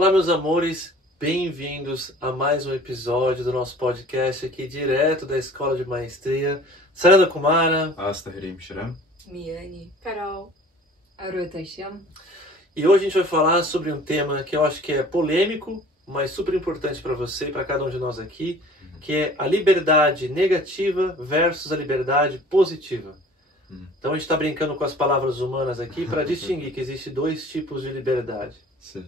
Olá, meus amores, bem-vindos a mais um episódio do nosso podcast aqui direto da Escola de Maestria. Saranda Kumara. Asta Hirim-Shiram. Miane. Carol. Aruta Shyam. E hoje a gente vai falar sobre um tema que eu acho que é polêmico, mas super importante para você e para cada um de nós aqui, que é a liberdade negativa versus a liberdade positiva. Então a gente está brincando com as palavras humanas aqui para distinguir que existem dois tipos de liberdade. Sim.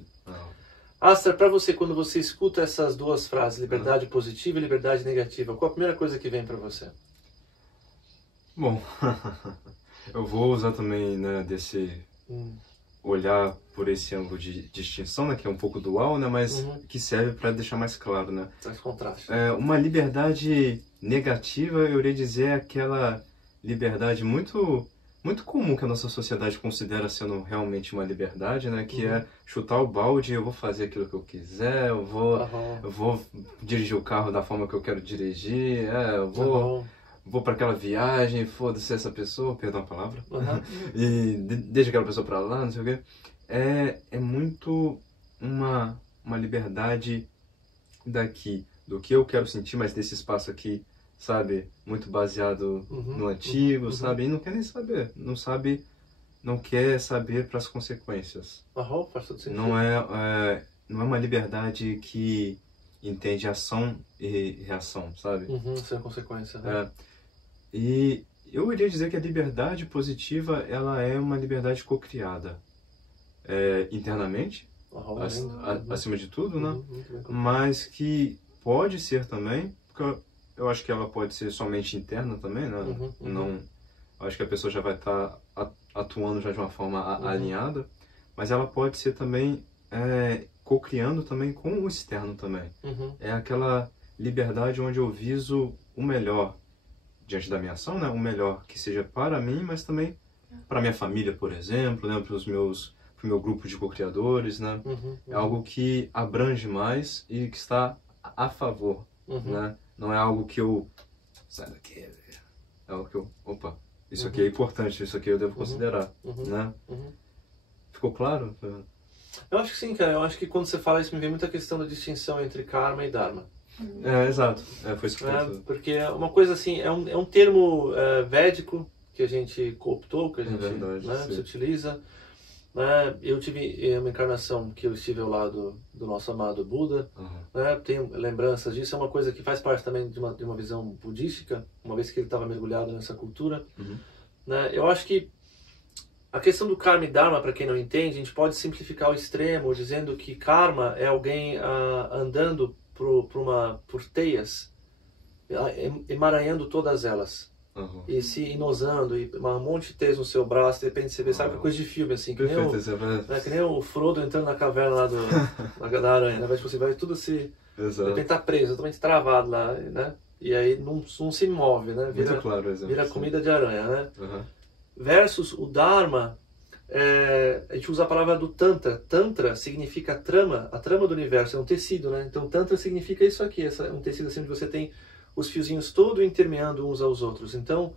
Astra, para você, quando você escuta essas duas frases, liberdade positiva e liberdade negativa, qual a primeira coisa que vem para você? Bom, eu vou usar também, né, desse olhar por esse ângulo de distinção, né, que é um pouco dual, né, mas que serve para deixar mais claro, né? Faz contraste. Uma liberdade negativa, eu iria dizer, é aquela liberdade muito comum que a nossa sociedade considera sendo realmente uma liberdade, né? Que é chutar o balde, eu vou fazer aquilo que eu quiser, eu vou dirigir o carro da forma que eu quero dirigir, eu vou para aquela viagem, foda-se essa pessoa, perdão a palavra, e deixa aquela pessoa para lá, não sei o quê. É muito uma liberdade daqui, do que eu quero sentir, mas desse espaço aqui, sabe, muito baseado no antigo, sabe, e não quer nem saber, não quer saber para as consequências. Faz todo sentido. Não é uma liberdade que entende ação e reação, sabe? Sem consequência. Né? E eu iria dizer que a liberdade positiva, ela é uma liberdade cocriada internamente, acima de tudo, né? Mas que pode ser também, porque eu acho que ela pode ser somente interna também, né? Não, acho que a pessoa já vai estar atuando já de uma forma alinhada, mas ela pode ser também co-criando também com o externo também. É aquela liberdade onde eu viso o melhor diante da minha ação, né? O melhor que seja para mim, mas também para minha família, por exemplo, né? Para o meu grupo de co-criadores, né? É algo que abrange mais e que está a favor, né? Não é algo que eu... Sai daqui. É algo que eu... Opa, isso aqui é importante, isso aqui eu devo considerar, né? Ficou claro? Eu acho que sim, cara. Eu acho que quando você fala isso, me vem muita questão da distinção entre karma e dharma. Exato. Foi isso que eu porque é uma coisa assim, é um termo védico que a gente cooptou, que a gente se utiliza. Eu tive uma encarnação que eu estive ao lado do nosso amado Buda, tenho lembranças disso, é uma coisa que faz parte também de uma visão budística, uma vez que ele estava mergulhado nessa cultura. Eu acho que a questão do karma e dharma, para quem não entende, a gente pode simplificar ao extremo, dizendo que karma é alguém andando por teias, emaranhando todas elas. E se inosando, e um monte de teias no seu braço, de repente você vê, sabe, coisa de filme, assim, que nem o Frodo entrando na caverna lá da aranha, né? Você vai tudo se... De repente tá preso, totalmente travado lá, né? E aí não se move, né? Vira comida de aranha, né? Versus o Dharma, a gente usa a palavra do Tantra. Tantra significa trama, a trama do universo, é um tecido, né? Então Tantra significa isso aqui, um tecido assim onde você tem os fiozinhos todos intermeando uns aos outros. Então,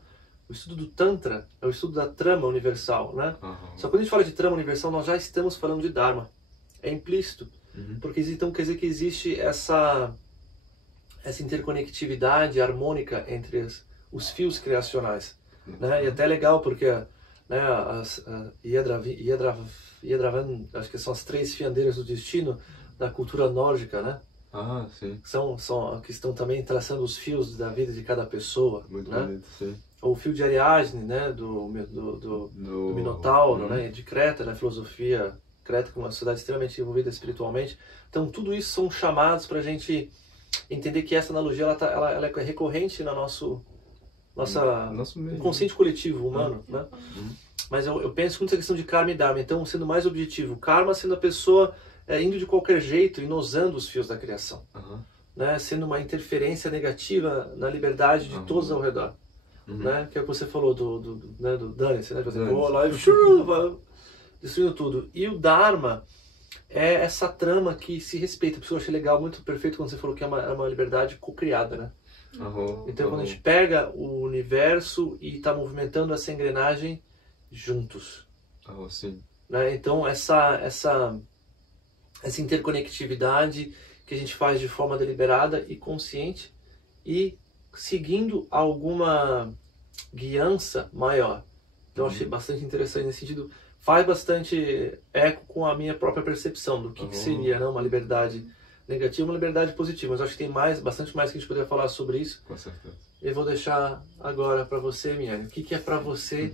o estudo do Tantra é o estudo da trama universal, né? Só que quando a gente fala de trama universal, nós já estamos falando de Dharma. É implícito. Porque então quer dizer que existe essa interconectividade harmônica entre os fios criacionais. Né? E até é legal porque Yadravan, acho que são as 3 fiandeiras do destino da cultura nórdica, né? Sim. Que estão também traçando os fios da vida de cada pessoa. Muito né? bonito, sim. Ou o fio de Ariadne, né? do Minotauro, né? De Creta, né? Filosofia Creta, que é uma sociedade extremamente envolvida espiritualmente. Então, tudo isso são chamados para a gente entender que essa analogia ela é recorrente na nosso inconsciente coletivo humano. Né? Mas eu penso muito nessa questão de karma e dharma. Então, sendo mais objetivo, karma sendo a pessoa indo de qualquer jeito, inosando os fios da criação, né? Sendo uma interferência negativa na liberdade de todos ao redor, né? Que é o que você falou do dane-se, né? Você voa lá e destruindo tudo. E o Dharma é essa trama que se respeita. Por isso eu achei legal, muito perfeito quando você falou que é uma liberdade co-criada, né? Então quando a gente pega o universo e está movimentando essa engrenagem juntos, sim. né? Então essa essa interconectividade que a gente faz de forma deliberada e consciente e seguindo alguma guiança maior. Então, eu achei bastante interessante nesse sentido. Faz bastante eco com a minha própria percepção do que seria, né, uma liberdade negativa e uma liberdade positiva. Mas eu acho que tem bastante mais que a gente poderia falar sobre isso. Com certeza. Eu vou deixar agora para você, Miane. O que é para você,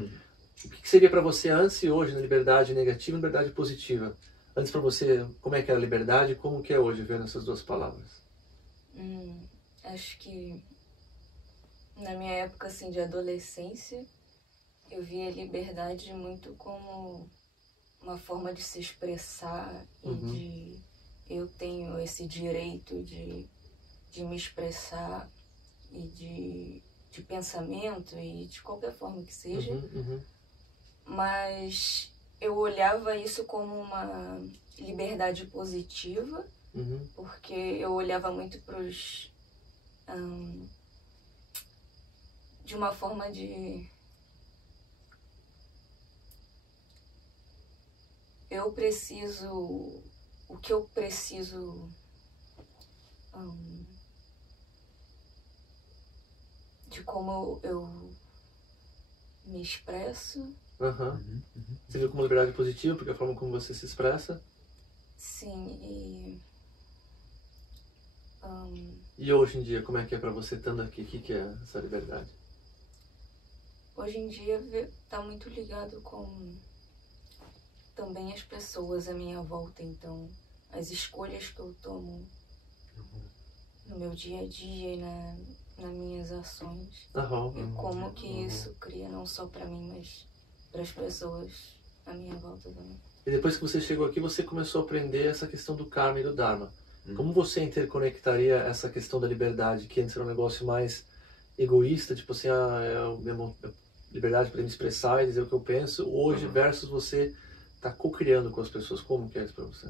o que seria para você antes e hoje na liberdade negativa e liberdade positiva? Antes para você, como é que era a liberdade e como que é hoje, vendo essas duas palavras? Acho que na minha época assim, de adolescência, eu via a liberdade muito como uma forma de se expressar e de eu tenho esse direito de me expressar e de pensamento e de qualquer forma que seja. Mas eu olhava isso como uma liberdade positiva, porque eu olhava muito para os... de uma forma de... o que eu preciso de como eu me expresso. Você viu como liberdade positiva, porque é a forma como você se expressa? Sim, E hoje em dia, como é que é para você estando aqui? O que é essa liberdade? Hoje em dia está muito ligado com também as pessoas à minha volta, então as escolhas que eu tomo no meu dia a dia e nas minhas ações e como que isso cria não só para mim, mas para as pessoas à minha volta também. E depois que você chegou aqui, você começou a aprender essa questão do karma e do dharma. Como você interconectaria essa questão da liberdade, que antes era um negócio mais egoísta, tipo assim, liberdade para me expressar e dizer o que eu penso, hoje versus você tá co-criando com as pessoas? Como que é isso para você?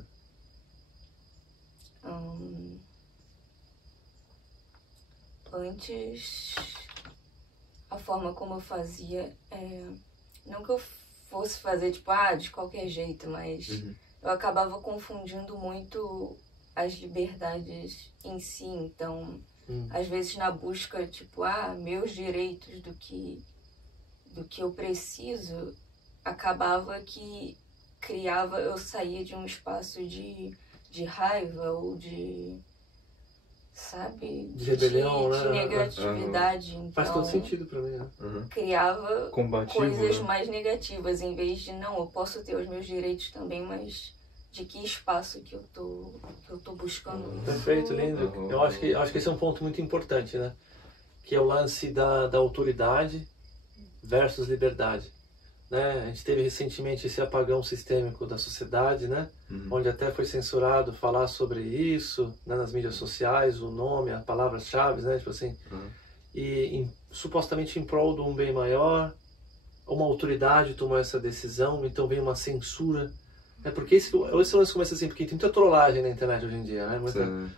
Antes, a forma como eu fazia, não que eu fosse fazer tipo, de qualquer jeito, mas eu acabava confundindo muito as liberdades em si. Então, às vezes na busca, tipo, meus direitos do que eu preciso, acabava que eu saía de um espaço de raiva ou de, sabe? De rebelião, de negatividade. Então, faz todo sentido pra mim, né? Criava combativo, coisas mais negativas, em vez de, não, eu posso ter os meus direitos também, mas de que espaço que eu tô buscando isso. Perfeito, lindo. Eu acho que esse é um ponto muito importante, né? Que é o lance da autoridade versus liberdade. Né? A gente teve recentemente esse apagão sistêmico da sociedade, né? Onde até foi censurado falar sobre isso, né? Nas mídias sociais, o nome, as palavras-chave, né? Tipo assim, supostamente em prol de um bem maior, uma autoridade tomou essa decisão, então vem uma censura. Porque esse lance começa assim, porque tem muita trollagem na internet hoje em dia, né?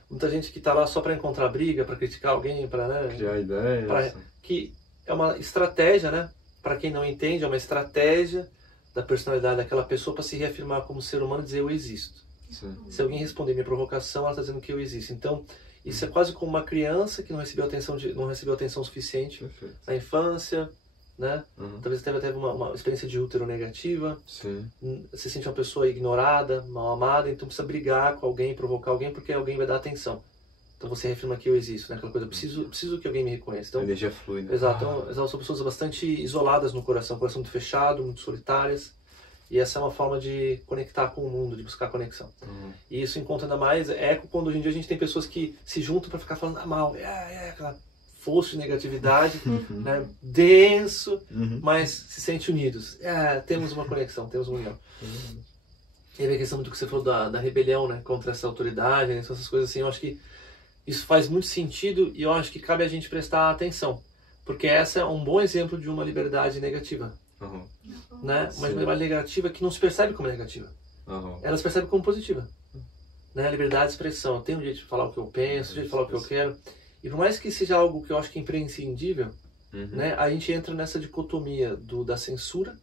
Muita gente que está lá só para encontrar briga, para criticar alguém, para, né? Criar ideias. Que é uma estratégia, né? Para quem não entende, é uma estratégia da personalidade daquela pessoa para se reafirmar como ser humano e dizer eu existo. Se alguém responder minha provocação, ela está dizendo que eu existo. Então, isso é quase como uma criança que não recebeu atenção suficiente na infância, né? Talvez teve até uma experiência de útero negativa. Você sente uma pessoa ignorada, mal amada, então precisa brigar com alguém, provocar alguém, porque alguém vai dar atenção. Então você reafirma que eu existo, né? Aquela coisa, preciso que alguém me reconheça. Então, a energia flui, né? Exato. Então, são pessoas bastante isoladas no coração muito fechado, muito solitárias. E essa é uma forma de conectar com o mundo, de buscar conexão. E isso encontra ainda mais eco quando hoje em dia a gente tem pessoas que se juntam para ficar falando mal. Aquela fosso de negatividade, né? Denso, mas se sente unidos. Temos uma conexão, temos uma união. E a questão do que você falou da rebelião, né? Contra essa autoridade, né? Essas coisas assim, eu acho que isso faz muito sentido e eu acho que cabe a gente prestar atenção, porque essa é um bom exemplo de uma liberdade negativa, né? Uma liberdade negativa que não se percebe como negativa, ela se percebe como positiva, né? A liberdade de expressão, eu tenho o direito de falar o que eu penso, o direito de falar o que eu quero, e por mais que seja algo que eu acho que é imprescindível, né? A gente entra nessa dicotomia da censura,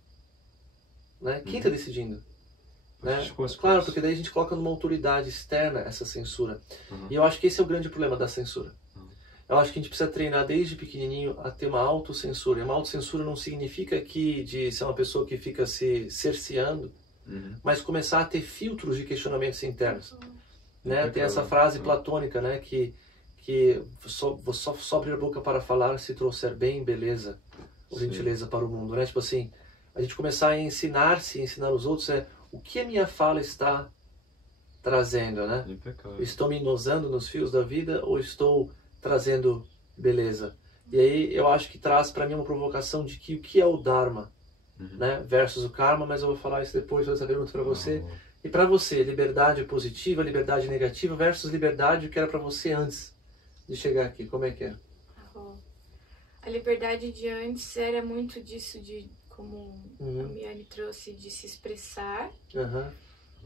né? Quem está decidindo? Né? Claro, porque daí a gente coloca numa autoridade externa essa censura. E eu acho que esse é o grande problema da censura. Eu acho que a gente precisa treinar desde pequenininho a ter uma autocensura. E uma autocensura não significa de ser uma pessoa que fica se cerceando, mas começar a ter filtros de questionamentos internos. Né? Tem essa frase platônica, né? que só abrir a boca para falar se trouxer bem, beleza ou gentileza para o mundo. Né? Tipo assim, a gente começar a ensinar-se, ensinar os outros o que a minha fala está trazendo, né? Estou me inosando nos fios da vida ou estou trazendo beleza? E aí eu acho que traz para mim uma provocação de que o que é o Dharma, né? Versus o Karma, mas eu vou falar isso depois, vou fazer essa pergunta para você. E para você, liberdade positiva, liberdade negativa versus liberdade que era para você antes de chegar aqui, como é que é? A liberdade de antes era muito disso de como a Miane trouxe, de se expressar.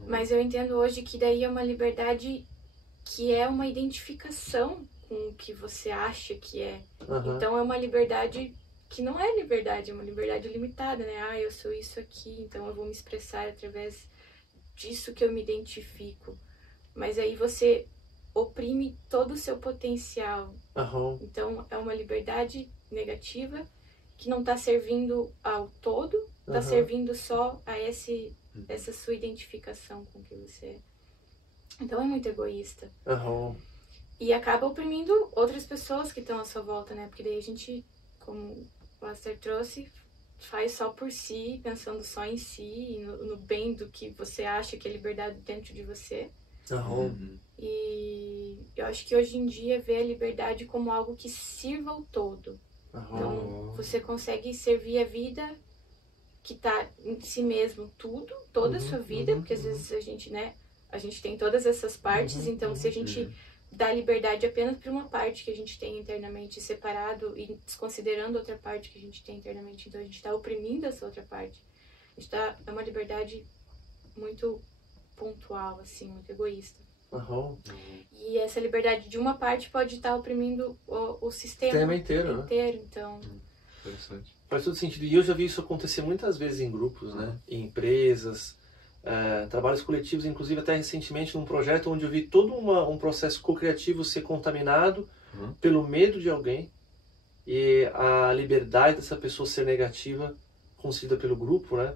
Mas eu entendo hoje que daí é uma liberdade que é uma identificação com o que você acha que é. Então é uma liberdade que não é liberdade, é uma liberdade limitada, né? Eu sou isso aqui, então eu vou me expressar através disso que eu me identifico. Mas aí você oprime todo o seu potencial. Então é uma liberdade negativa que não está servindo ao todo, está servindo só a essa sua identificação com o que você é. Então é muito egoísta. E acaba oprimindo outras pessoas que estão à sua volta, né? Porque daí a gente, como o Aster trouxe, faz só por si, pensando só em si, no bem do que você acha que é liberdade dentro de você. E eu acho que hoje em dia vê a liberdade como algo que sirva ao todo. Então você consegue servir a vida que está em si mesmo, toda a sua vida, porque às vezes a gente tem todas essas partes, então se a gente dá liberdade apenas para uma parte que a gente tem internamente separado e desconsiderando outra parte que a gente tem internamente, então a gente está oprimindo essa outra parte. É uma liberdade muito pontual, assim, muito egoísta. E essa liberdade de uma parte pode estar oprimindo o sistema inteiro, né? Então... Interessante. Faz todo sentido. E eu já vi isso acontecer muitas vezes em grupos, né? Em empresas, trabalhos coletivos, inclusive até recentemente num projeto onde eu vi todo um processo co-criativo ser contaminado pelo medo de alguém e a liberdade dessa pessoa ser negativa concedida pelo grupo, né?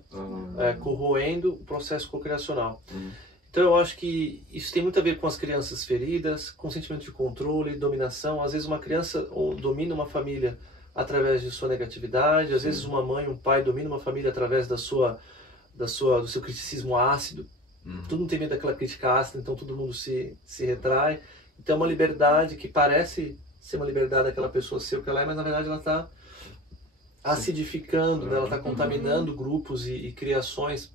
Corroendo o processo co-criacional. Então eu acho que isso tem muito a ver com as crianças feridas, com sentimento de controle, dominação. Às vezes uma criança domina uma família através de sua negatividade, às vezes uma mãe, um pai domina uma família através do seu criticismo ácido. Todo mundo tem medo daquela crítica ácida, então todo mundo se retrai. Então é uma liberdade que parece ser uma liberdade daquela pessoa ser o que ela é, mas na verdade ela está acidificando, né? Ela está contaminando grupos e criações.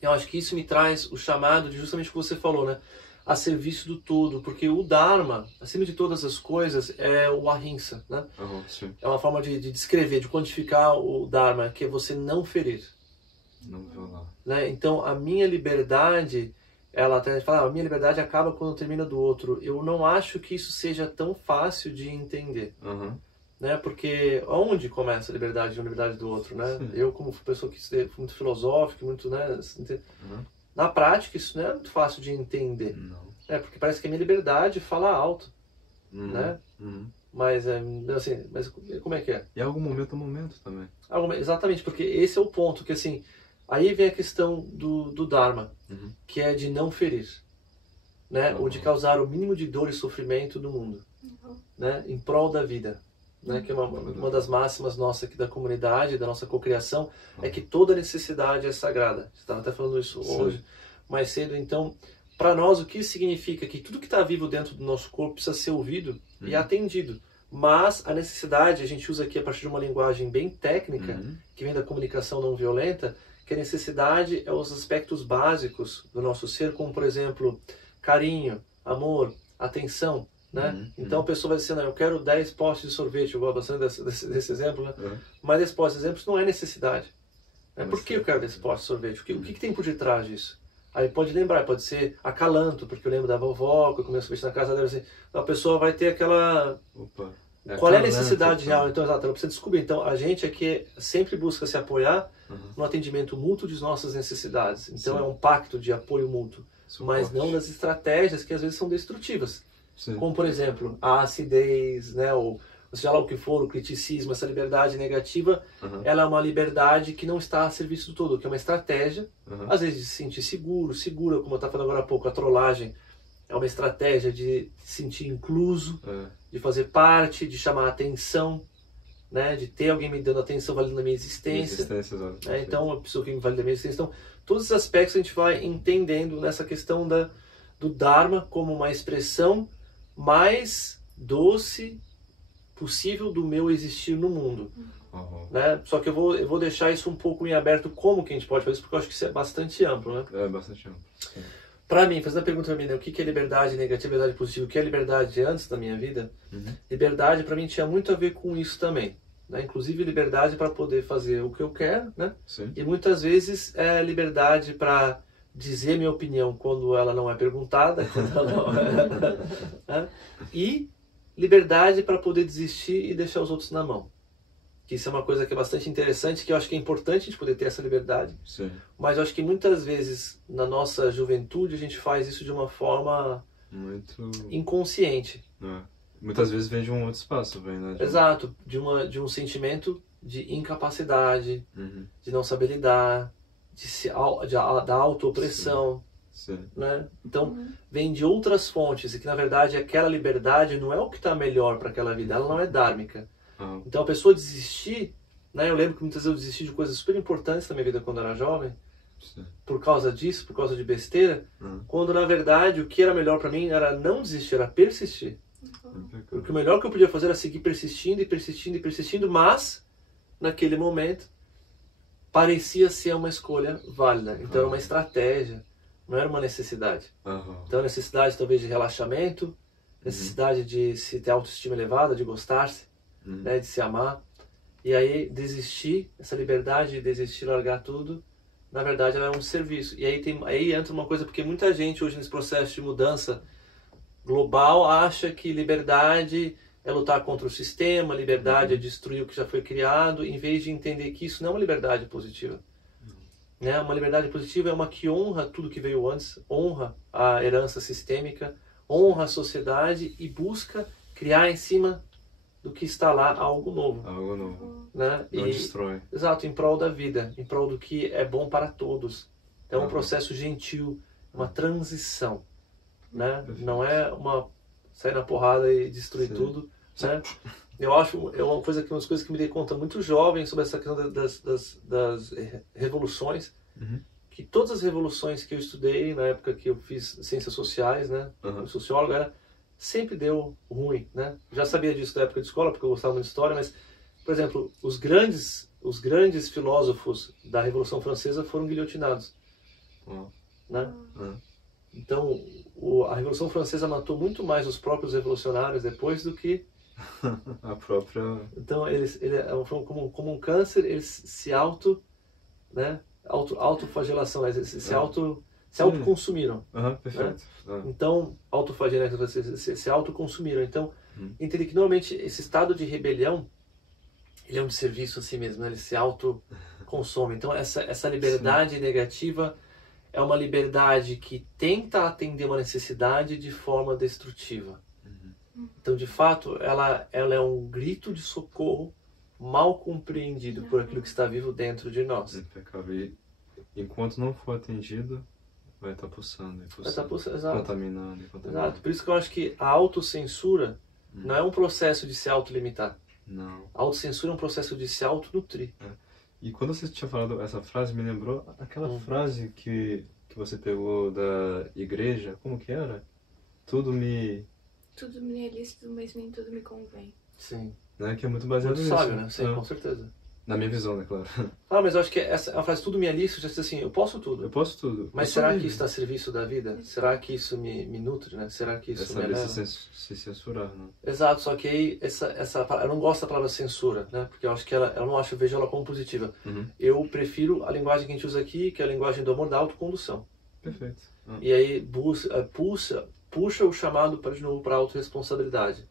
Eu acho que isso me traz o chamado de justamente o que você falou, né? A serviço do todo, porque o Dharma, acima de todas as coisas, é o Ahimsa, né? É uma forma de descrever, de quantificar o Dharma, que é você não ferir. Não violar. Né? Então, a minha liberdade, ela até fala, a minha liberdade acaba quando termina do outro. Eu não acho que isso seja tão fácil de entender. Né? Porque onde começa a liberdade e a liberdade do outro, né? Eu, como pessoa que fui muito filosófica, muito, né? Na prática, isso não é muito fácil de entender. Porque parece que a minha liberdade fala alto, né? Mas, assim, mas como é que é? E algum momento é momento também. Exatamente, porque esse é o ponto, que assim, aí vem a questão do Dharma, que é de não ferir, né? Ou de causar o mínimo de dor e sofrimento no mundo, né? Em prol da vida. Né, que é uma das máximas nossa aqui da comunidade, da nossa cocriação, é que toda necessidade é sagrada. Você estava até falando isso hoje, mais cedo. Então, para nós, o que significa que tudo que está vivo dentro do nosso corpo precisa ser ouvido e atendido. Mas a necessidade, a gente usa aqui a partir de uma linguagem bem técnica, que vem da comunicação não violenta, que a necessidade é os aspectos básicos do nosso ser, como, por exemplo, carinho, amor, atenção. Né? Então a pessoa vai dizer, não, eu quero 10 potes de sorvete, eu gosto bastante desse exemplo, né? Mas 10 potes de exemplos não é necessidade. Por que eu quero 10 potes de sorvete? O que tem por detrás disso? Aí pode lembrar, pode ser acalanto, porque eu lembro da vovó, que eu comecei a sorvete na casa dela, assim, a pessoa vai ter aquela... Qual é a necessidade real? Então, exato, ela precisa descobrir. Então a gente aqui sempre busca se apoiar no atendimento mútuo de nossas necessidades. Então é um pacto de apoio mútuo, mas não das estratégias que às vezes são destrutivas. Como, por exemplo, a acidez, né, ou seja lá o que for, o criticismo, essa liberdade negativa, ela é uma liberdade que não está a serviço do todo, que é uma estratégia, às vezes de se sentir segura, como eu estava falando agora há pouco, a trollagem é uma estratégia de se sentir incluso, de fazer parte, de chamar a atenção, né, de ter alguém me dando atenção, validando a minha existência. Né? Então, a pessoa que me valida a minha existência. Então, todos esses aspectos a gente vai entendendo nessa questão do Dharma como uma expressão mais doce possível do meu existir no mundo. Né? Só que eu vou deixar isso um pouco em aberto, como que a gente pode fazer isso, porque eu acho que isso é bastante amplo. Né? É bastante amplo. Para mim, fazendo a pergunta para mim, né, o que é liberdade negativa, liberdade positiva, o que é liberdade antes da minha vida, liberdade para mim tinha muito a ver com isso também. Né? Inclusive liberdade para poder fazer o que eu quero, né? E muitas vezes é liberdade para dizer minha opinião quando ela não é perguntada, quando ela não né? E liberdade para poder desistir e deixar os outros na mão. Que isso é uma coisa que é bastante interessante, que eu acho que é importante a gente poder ter essa liberdade. Mas eu acho que muitas vezes na nossa juventude a gente faz isso de uma forma muito inconsciente. Muitas vezes vem de um outro espaço, né? Exato, de um sentimento de incapacidade, de não saber lidar, da auto-opressão. Né? Então, vem de outras fontes, e que na verdade aquela liberdade não é o que está melhor para aquela vida, ela não é dhármica. Então a pessoa desistir, né? Eu lembro que muitas vezes eu desisti de coisas super importantes na minha vida quando eu era jovem, por causa disso, por causa de besteira, quando na verdade o que era melhor para mim era não desistir, era persistir. Porque o melhor que eu podia fazer era seguir persistindo e persistindo e persistindo, mas naquele momento parecia ser uma escolha válida. Então era uma estratégia, não era uma necessidade. Então a necessidade talvez de relaxamento, necessidade de se ter autoestima elevada, de gostar-se, né, de se amar. E aí desistir, essa liberdade de desistir, largar tudo, na verdade ela é um serviço. E aí entra uma coisa, porque muita gente hoje nesse processo de mudança global acha que liberdade é lutar contra o sistema, liberdade é destruir o que já foi criado, em vez de entender que isso não é uma liberdade positiva. Né? Uma liberdade positiva é uma que honra tudo que veio antes, honra a herança sistêmica, honra a sociedade e busca criar em cima do que está lá algo novo. Algo novo. Né? Não destrói. Exato, em prol da vida, em prol do que é bom para todos. É um processo gentil, uma transição. Né? Não é uma sair na porrada e destruir tudo. Né? Eu acho, é uma coisa umas coisas que me dei conta muito jovem sobre essa questão das revoluções, que todas as revoluções que eu estudei na época que eu fiz ciências sociais, né, como sociólogo, sempre deu ruim, né? Já sabia disso da época de escola, porque eu gostava muito de história, mas, por exemplo, os grandes filósofos da Revolução Francesa foram guilhotinados, né? Então, a Revolução Francesa matou muito mais os próprios revolucionários depois do que a própria... Então, eles como um câncer, eles se né? Autoflagelação, né? Se autoconsumiram. Perfeito. Né? Então, autofagia, né? Se autoconsumiram. Então, entender que normalmente esse estado de rebelião, ele é um desserviço a si mesmo, né? Ele se autoconsome. Então, essa liberdade negativa é uma liberdade que tenta atender uma necessidade de forma destrutiva. Então, de fato, ela é um grito de socorro mal compreendido por aquilo que está vivo dentro de nós. Impecável. Enquanto não for atendido, vai estar pulsando, exato. Contaminando. Exato. Por isso que eu acho que a autocensura não é um processo de se autolimitar. Não. A autocensura é um processo de se autonutrir. E quando você tinha falado essa frase, me lembrou aquela frase que você pegou da igreja, como que era? Tudo me é lícito, mas nem tudo me convém. Sim. Né? Que é muito baseado nisso. Muito sábio, né? Sim, com certeza. Na minha visão, né, claro. Mas eu acho que a frase tudo me é lícito, já diz assim, eu posso tudo. Eu posso tudo. Mas será que isso está a serviço da vida? Será que isso me nutre, né? Será que isso me eleva? Se censurar, né? Exato, só que aí eu não gosto da palavra censura, né? Porque eu acho que eu vejo ela como positiva. Eu prefiro a linguagem que a gente usa aqui, que é a linguagem do amor, da autocondução. Perfeito. E aí puxa o chamado de novo para a autorresponsabilidade.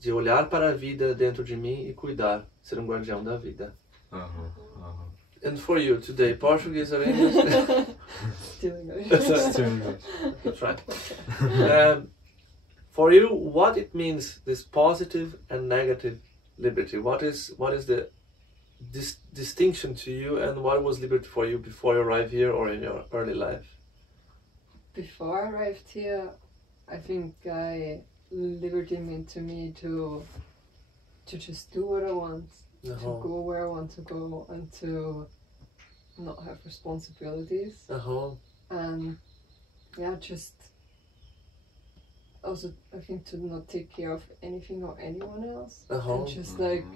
De olhar para a vida dentro de mim e cuidar, ser um guardião da vida. And for you today, Portuguese or English? Still English. Still English. That's right. For you, what it means, this positive and negative liberty? What is the distinction to you, and what was liberty for you before you arrived here or in your early life? Before I arrived here, I think liberty meant to me to just do what I want, to go where I want to go, and to not have responsibilities. And yeah, just also I think to not take care of anything or anyone else, and just like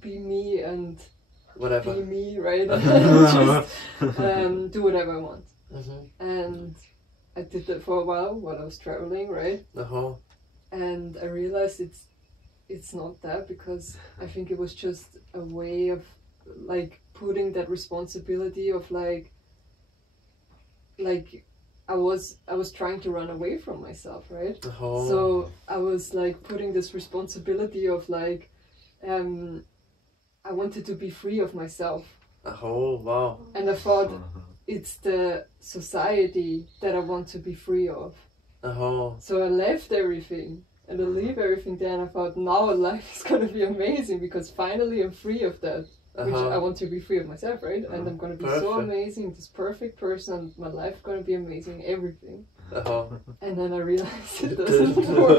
be me and whatever. Be me, right? Just do whatever I want. And I did that for a while I was traveling, right? And I realized it's not that, because I think it was just a way of like putting that responsibility of like I was trying to run away from myself, right? So I was like putting this responsibility of like I wanted to be free of myself. Wow. And I thought it's the society that I want to be free of. So I left everything. And I leave everything there, and I thought, now life is going to be amazing, because finally I'm free of that, which I want to be free of myself, right? And I'm going to be so amazing, this perfect person, my life is going to be amazing, everything. And then I realized it doesn't work.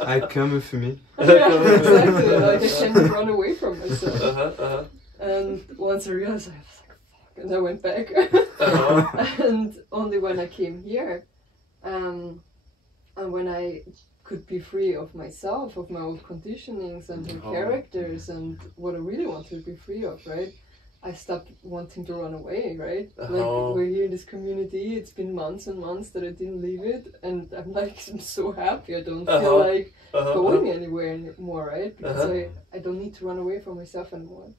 I come with me. Yeah, exactly. Like I can't run away from myself. And once I realized, I was like, fuck, and I went back. And only when I came here, and when I could be free of myself, of my old conditionings and my characters and what I really want to be free of, right? I stopped wanting to run away, right? Like, we're here in this community, it's been months and months that I didn't leave it, and I'm so happy. I don't feel like going anywhere anymore, right? Because I don't need to run away from myself anymore.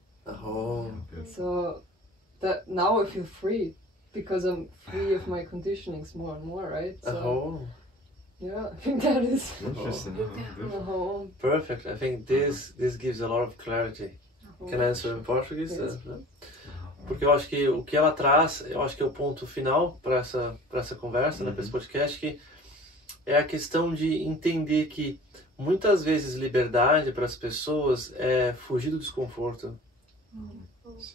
So that now I feel free, because I'm free of my conditionings more and more, right? So, yeah, I think that is interesting. Perfect. I think this gives a lot of clarity. Can I answer in Portuguese? Yes. Porque eu acho que o que ela traz, eu acho que é o ponto final para essa conversa, né, para esse podcast, que é a questão de entender que muitas vezes liberdade para as pessoas é fugir do desconforto.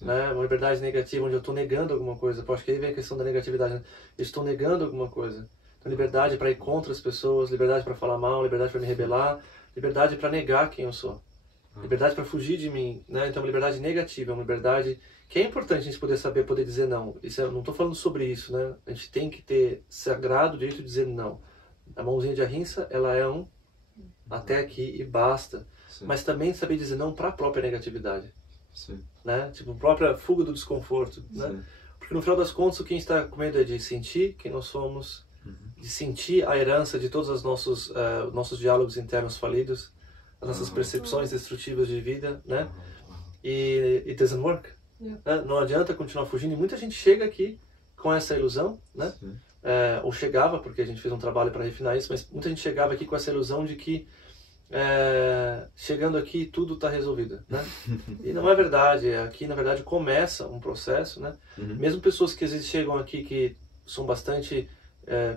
Né? Uma liberdade negativa onde eu estou negando alguma coisa. Eu acho que aí vem a questão da negatividade. Né? Eu estou negando alguma coisa. Então, liberdade para ir contra as pessoas, liberdade para falar mal, liberdade para me rebelar, liberdade para negar quem eu sou, liberdade para fugir de mim, né? Então, uma liberdade negativa, uma liberdade que é importante a gente poder saber, poder dizer não. Isso eu não estou falando sobre isso, né? A gente tem que ter sagrado direito de dizer não. A mãozinha de ahimsa, ela é até aqui e basta. Sim. Mas também saber dizer não para a própria negatividade. Sim. Né? Tipo, a própria fuga do desconforto, né? Porque no final das contas, o que a gente está com medo é de sentir quem nós somos, de sentir a herança de todos os nossos diálogos internos falidos, as nossas percepções destrutivas de vida, né? E it doesn't work. Né? Não adianta continuar fugindo. E muita gente chega aqui com essa ilusão, né? Ou chegava, porque a gente fez um trabalho para refinar isso, mas muita gente chegava aqui com essa ilusão de que chegando aqui tudo está resolvido, né? E não é verdade. Aqui, na verdade, começa um processo, né? Mesmo pessoas que às vezes chegam aqui que são bastante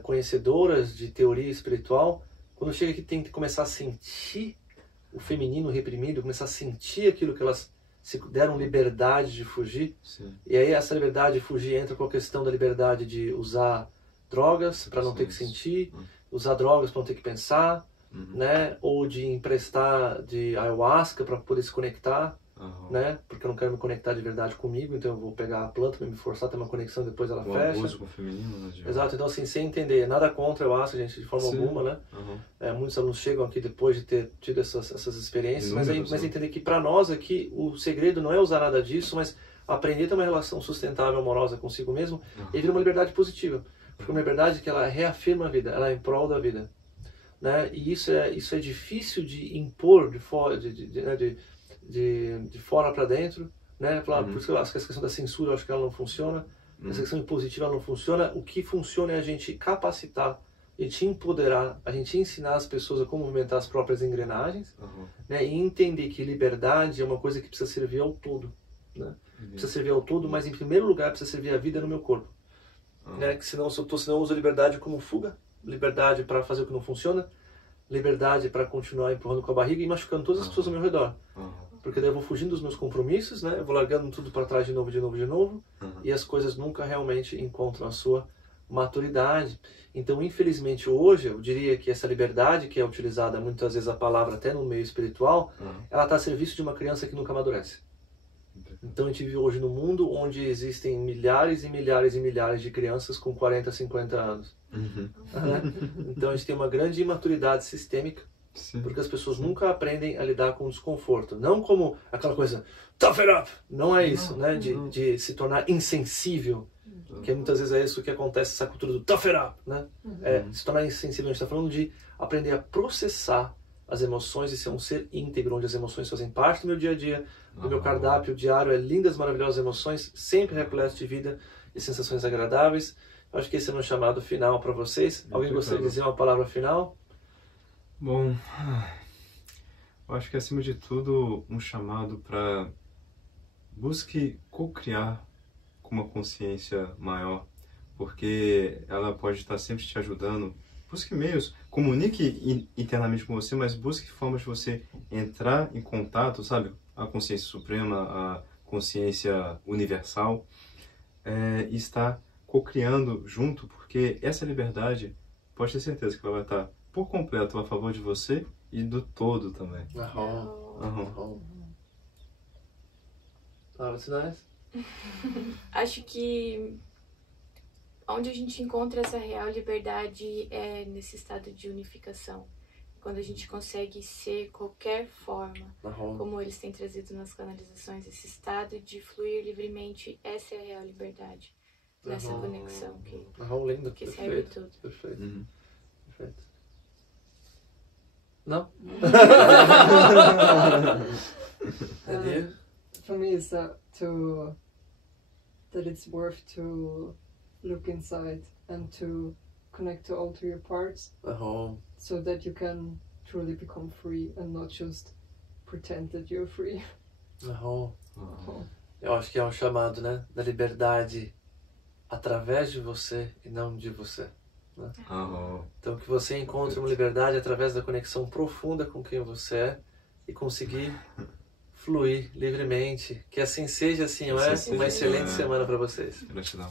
conhecedoras de teoria espiritual, quando chega aqui tem que começar a sentir o feminino reprimido, começar a sentir aquilo que elas se deram liberdade de fugir. Sim. E aí essa liberdade de fugir entra com a questão da liberdade de usar drogas para não ter que sentir, usar drogas para não ter que pensar, né? Ou de emprestar de ayahuasca para poder se conectar, né? Porque eu não quero me conectar de verdade comigo, então eu vou pegar a planta para me forçar a ter uma conexão, depois ela fecha. Abuso com o feminino, né? Exato, então assim, sem entender, nada contra a ayahuasca, gente, de forma alguma, né? Muitos alunos chegam aqui depois de ter tido essas experiências, mas entender que para nós aqui o segredo não é usar nada disso, mas aprender a ter uma relação sustentável, amorosa consigo mesmo e vir uma liberdade positiva. Porque uma liberdade que ela reafirma a vida, ela é em prol da vida, né? E isso é difícil de impor de fora, de fora para dentro, né? Por isso que eu acho que essa questão da censura, eu acho que ela não funciona, essa questão impositiva ela não funciona. O que funciona é a gente capacitar, a gente empoderar, a gente ensinar as pessoas a como movimentar as próprias engrenagens, né? E entender que liberdade é uma coisa que precisa servir ao todo. né? Precisa servir ao todo, mas em primeiro lugar precisa servir a vida no meu corpo. Né? Que senão eu uso a liberdade como fuga, liberdade para fazer o que não funciona, liberdade para continuar empurrando com a barriga e machucando todas as pessoas ao meu redor. Porque daí eu vou fugindo dos meus compromissos, né? Eu vou largando tudo para trás de novo, e as coisas nunca realmente encontram a sua maturidade. Então, infelizmente, hoje, eu diria que essa liberdade, que é utilizada muitas vezes a palavra até no meio espiritual, ela está a serviço de uma criança que nunca amadurece. Então, a gente vive hoje num mundo onde existem milhares e milhares e milhares de crianças com 40, 50 anos. Então, a gente tem uma grande imaturidade sistêmica, porque as pessoas nunca aprendem a lidar com o desconforto. Não como aquela coisa, tough it up! Não é isso, né? De se tornar insensível, que muitas vezes é isso que acontece, essa cultura do tough it up, né? Se tornar insensível. A gente está falando de aprender a processar as emoções e ser um ser íntegro, onde as emoções fazem parte do meu dia a dia, do meu cardápio diário, é lindas, maravilhosas emoções, sempre repleto de vida e sensações agradáveis. Eu acho que esse é o meu chamado final para vocês. Alguém gostaria de dizer uma palavra final? Bom, eu acho que acima de tudo um chamado para busque co-criar com uma consciência maior, porque ela pode estar sempre te ajudando. Busque meios, comunique internamente com você, mas busque formas de você entrar em contato, sabe? A consciência suprema, a consciência universal, e estar co-criando junto, porque essa liberdade, pode ter certeza que ela vai estar por completo a favor de você e do todo também. Acho que onde a gente encontra essa real liberdade é nesse estado de unificação. Quando a gente consegue ser qualquer forma, como eles têm trazido nas canalizações, esse estado de fluir livremente, essa é a real liberdade. Nessa conexão que serve tudo. Perfeito. Perfeito. Não? For me, it's that it's worth to look inside and to connect to all to your parts, so that you can truly become free and not just pretend that you're free. Eu acho que é um chamado, né, da liberdade através de você e não de você. Né? Então que você encontre uma liberdade através da conexão profunda com quem você é e conseguir fluir livremente. Que assim seja, assim, uma excelente semana para vocês. Gratidão.